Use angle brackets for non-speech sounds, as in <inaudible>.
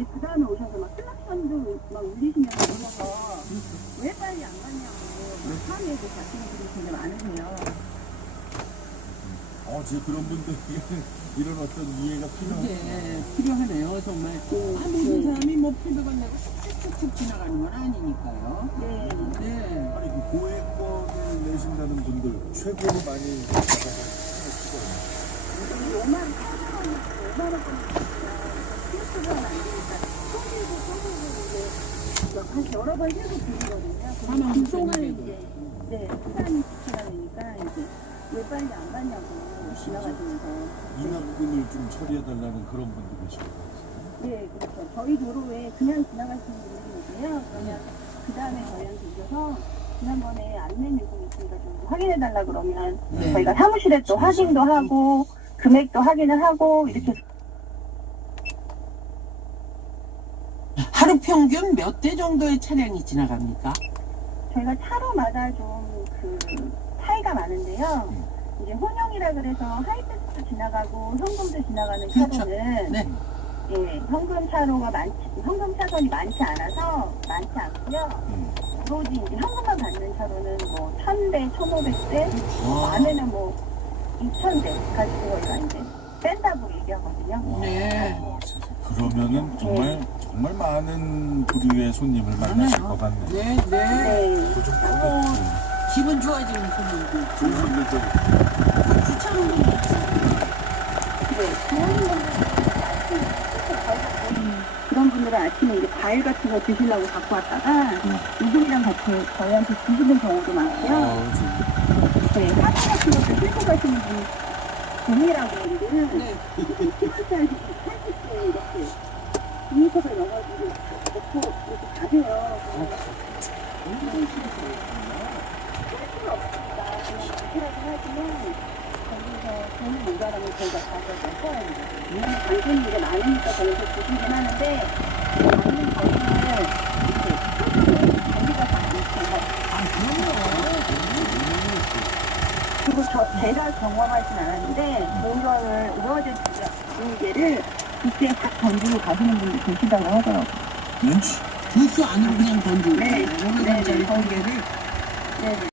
이제 그 다음에 오셔서 막 클락션도 막 울리시면서 오셔서 왜 빨리 안 갔냐고 막 참여도 가시는 분들이 되게 많으세요. 어, 지금 그런 분들 <laughs> 이런 어떤 이해가 필요하죠. 이게 필요하네요, 정말. 아, 모든 사람이 뭐 800원 내고 쑥쑥쑥 지나가는 건 아니니까요. 네. 네. 아니 그 고액권을 내신다는 분들 최고로 많이 받아서 이 5만 8천 원, 5만 원까지 실수가 안 되니까 소비고 소비고 이제 한 여러 번 해서 드리거든요. 그럼 그동안 그래도. 이제 네 시간이 지나가니까 이제 왜 빨리 안 갔냐고 지나가시면서 인학금을 좀 처리해달라는 그런 분도 계시고 네 그렇죠. 저희 도로에 그냥 지나가시는 분들이 계세요. 그러면 그 다음에 저희한테 오셔서 지난번에 안내 요금 있으니까 좀 확인해달라 그러면 네. 저희가 사무실에 또 확인도 하고 금액도 확인을 하고 이렇게 하루 평균 몇 대 정도의 차량이 지나갑니까? 저희가 차로마다 좀 그 차이가 많은데요. 이제 혼용이라 그래서 하이패스도 지나가고 현금도 지나가는 그렇죠. 차로는 네. 예, 현금 차로가 많지 현금 차선이 많지 않아서 많지 않고요. 음. 오로지 이제 현금만 받는 차로는 뭐 1000대, 1500대, 아, 많으면 뭐 2000대 가지고 저희가 이제 뺀다고 얘기하거든요. 네. 어, 세상에. 그러면은 정말 정말 많은 부류의 손님을 만나실 것 같네요. 네, 네. 네. 그좀 어, 기분 좋아지는 있고. 좋은 분들도. 네, 분들은 아침에 그런 분들은 아침에 이제 과일 같은 거 드시려고 갖고 왔다가 이분이랑 같이 저희한테 주시는 경우도 많고요. 어, 좀 네, 사진 같은 것도 싣고 가시는 분, 분이라고 하는데는 네. 키로짜리 80개 이렇게 2리터를 넣어가지고 넣고 이렇게 가세요. 할 수가 없으니까 그냥 그렇게라도 하지만 거기서 돈을 모자라면 저희가 가져가서 그냥 당근이 이제 많으니까 거기서 주시긴 하는데 많은 거는 이렇게 전기가 다안. 그리고 저 제가 경험하진 않았는데 보일러를 오버제 중계를 그때 싹 던지고 가시는 분들 계시다고 하더라고요. 눈치. 부스 안으로 그냥 던지고. 네. 네, 네. 네.